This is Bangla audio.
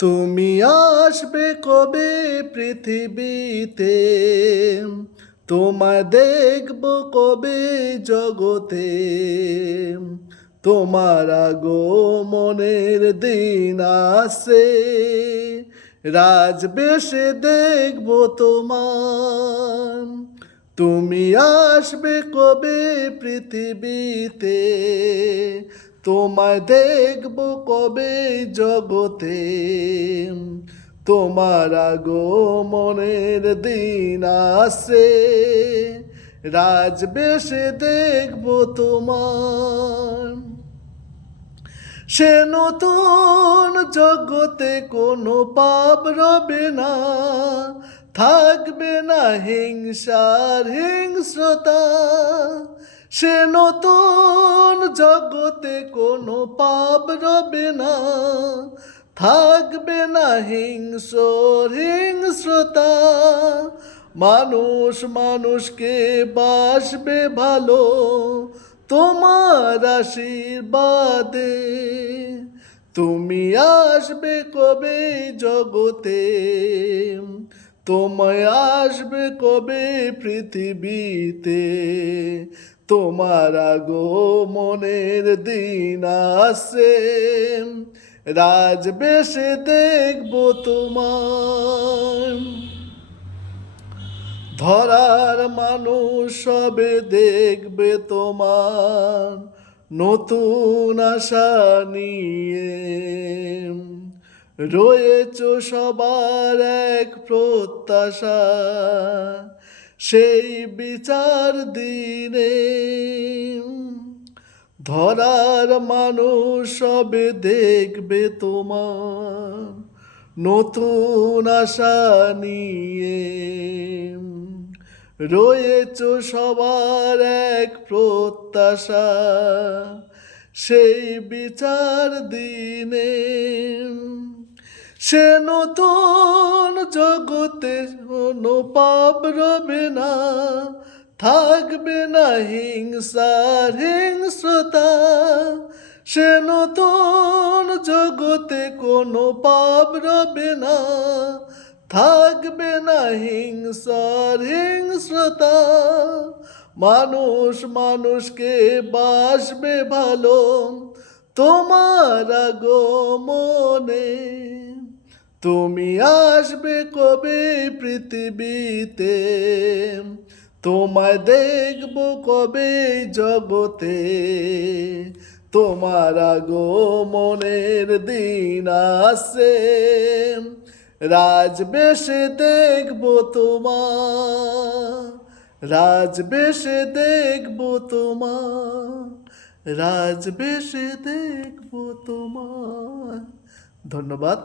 তুমি আসবে কবে পৃথিবীতে, তোমায় দেখব কবে জগতে। তোমার আগমনের দিন আসে, রাজবেশে দেখব তোমার। তুমি আসবে কবে পৃথিবীতে, তোমায় দেখব কবে জগতে। তোমার আগমনের দিন আসে, রাজবেশে দেখব তোমার। সে নতুন জগতে কোনো পাপ রবে না, থাকবে না হিংসার হিংস্রতা। সে নতুন জগতে কোনো পাপ রবে না, থাকবে না হিংস্রতা। মানুষ মানুষকে বাসবে ভালো তোমার আশীর্বাদে। তুমি আসবে কবে জগতে, তোমায় আসবে কবে পৃথিবীতে। তোমার আগমনের দিন আসে, রাজবেশে দেখব তোমার। ধরার মানুষ সবে দেখবে তোমার নতুন আশা নিয়ে। রয়েছ সবার এক প্রত্যাশা, সেই বিচার দিনে। ধরার মানুষ সবে দেখবে তোমার নতুন আশা নিয়ে। রয়েছ সবার এক প্রত্যাশা, সেই বিচার দিনে। সে নতুন জগতে কোনো পাপ রবে না, থাকবে না হিংসার হিংস্রতা। সে নতুন জগতে কোনো পাপ রবে না, থাকবে না হিংসার হিংস্রতা। মানুষ মানুষকে বাসবে ভালো তোমার আগমনে। তুমি আসবে কবে পৃথিবীতে, তোমায় দেখব কবে জগতে। তোমার আগমনের দিন আসে, রাজবেশে দেখব তোমার। রাজবেশে দেখব তোমার, রাজবেশে দেখব তোমার। ধন্যবাদ।